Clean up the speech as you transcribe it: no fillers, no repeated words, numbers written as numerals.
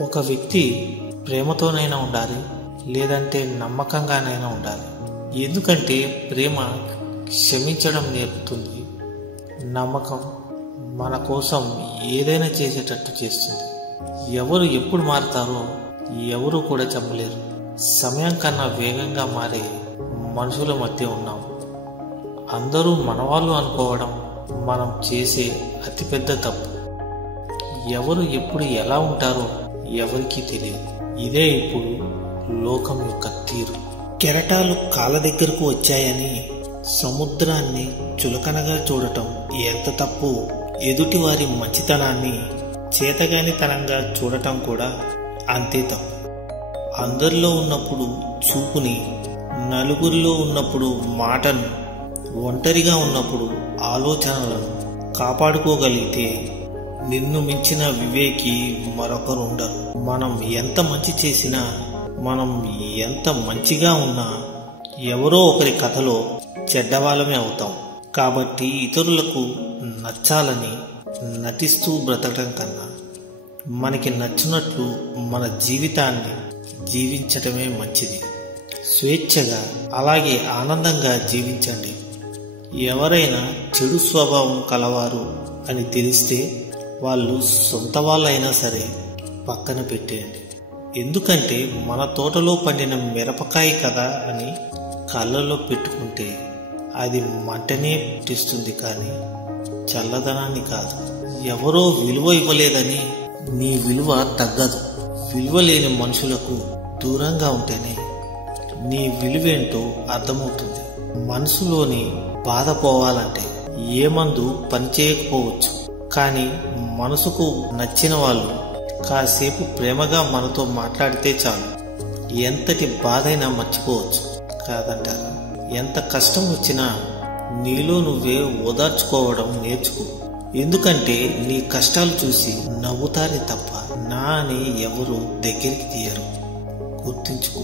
ఒక వ్యక్తి ప్రేమతోనైనా ఉండాలి, లేదంటే నమ్మకంగానైనా ఉండాలి. ఎందుకంటే ప్రేమ క్షమించడం నేర్పుతుంది, నమ్మకం మన కోసం ఏదైనా చేసేటట్టు చేస్తుంది. ఎవరు ఎప్పుడు మారుతారో ఎవరు కూడా చెప్పలేరు. సమయం కన్నా వేగంగా మారే మనుషుల మధ్య ఉన్నాం. అందరూ మనవాళ్ళు అనుకోవడం మనం చేసే అతిపెద్ద తప్పు. ఎవరు ఎప్పుడు ఎలా ఉంటారో ఎవరికీ తెలియదు. ఇదే ఇప్పుడు లోకం యొక్క తీరు. కెరటాలు కాళ్ళ దగ్గరకు వచ్చాయని సముద్రాన్ని చులకనగా చూడటం ఎంత తప్పు. ఎదుటివారి మంచితనాన్ని చేతగానితనంగా చూడటం కూడా అంతే తప్పు. అందరిలో ఉన్నప్పుడు చూపుని, నలుగురిలో ఉన్నప్పుడు మాటను, ఒంటరిగా ఉన్నప్పుడు ఆలోచనలను కాపాడుకోగలిగితే నిన్ను మించిన వివేకి మరొకరు ఉండరు. మనం ఎంత మంచి చేసినా, మనం ఎంత మంచిగా ఉన్నా ఎవరో ఒకరి కథలో చెడ్డవాళ్ళమే అవుతాం. కాబట్టి ఇతరులకు నచ్చాలని నటిస్తూ బ్రతకడం కన్నా మనకి నచ్చినట్లు మన జీవితాన్ని జీవించటమే మంచిది. స్వేచ్ఛగా అలాగే ఆనందంగా జీవించండి. ఎవరైనా చెడు స్వభావం కలవారు అని తెలిస్తే వాళ్ళు సొంత వాళ్ళైనా సరే పక్కన పెట్టేయండి. ఎందుకంటే మన తోటలో పండిన మిరపకాయ కదా అని కళ్ళలో పెట్టుకుంటే అది మంటనే పుట్టిస్తుంది, కానీ చల్లదనాన్ని కాదు. ఎవరో విలువ ఇవ్వలేదని నీ విలువ తగ్గదు. విలువ లేని మనుషులకు దూరంగా ఉంటేనే నీ విలువేంటో అర్థమవుతుంది. మనసులోని బాధ పోవాలంటే ఏ మందు పనిచేయకపోవచ్చు, కానీ మనసుకు నచ్చిన వాళ్ళు కాసేపు ప్రేమగా మనతో మాట్లాడితే చాలు. ఎంతటి బాధైనా మర్చిపోవచ్చు కాదంటారా? ఎంత కష్టం వచ్చినా నీలో నువ్వే ఓదార్చుకోవడం నేర్చుకో. ఎందుకంటే నీ కష్టాలు చూసి నవ్వుతారే తప్ప నా అని ఎవరు దగ్గరికి తీయరు. గుర్తుంచుకో.